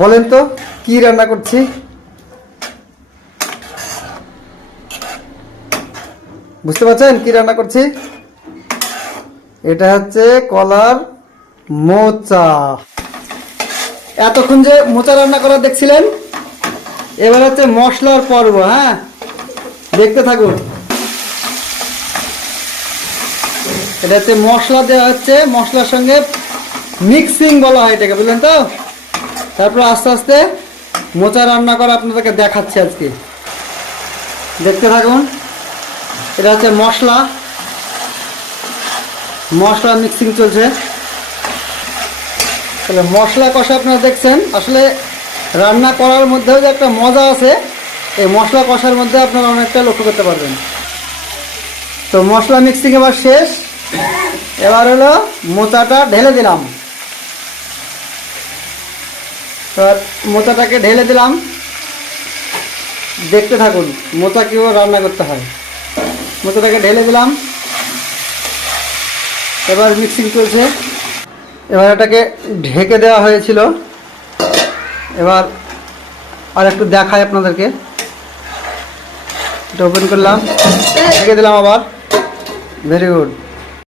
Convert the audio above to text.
বলেন তো কি রান্না করছি? বুঝতে পারছেন কি রান্না করছি? এটা হচ্ছে কলার মোচা। এতক্ষণ যে মোচা রান্না করা দেখছিলেন, এবার হচ্ছে মশলার পর্ব। হ্যাঁ, দেখতে থাকুন। এটা হচ্ছে মশলা দেওয়া হচ্ছে, মশলার সঙ্গে মিক্সিং বলা হয় এটাকে, বুঝলেন তো? তারপর আস্তে আস্তে মোচা রান্না করা আপনাদেরকে দেখাচ্ছি আজকে, দেখতে থাকুন। এটা হচ্ছে মশলা, মশলা মিক্সিং চলছে। তাহলে মশলা কষা আপনারা দেখছেন, আসলে রান্না করার মধ্যেও যে একটা মজা আছে, এই মশলা কষার মধ্যে আপনারা অনেকটা লক্ষ্য করতে পারবেন। তো মশলা মিক্সিং এবার শেষ, এবার হলো মোচাটা ঢেলে দিলাম। এবার মোচাটাকে ঢেলে দিলাম, দেখতে থাকুন মোচা কীভাবে রান্না করতে হয়। মোচাটাকে ঢেলে দিলাম, এবার মিক্সিং চলছে। এবার এটাকে ঢেকে দেওয়া হয়েছিল, এবার আর একটু দেখাই আপনাদেরকে। এটা ওপেন করলাম, ঢেকে দিলাম আবার। Very good.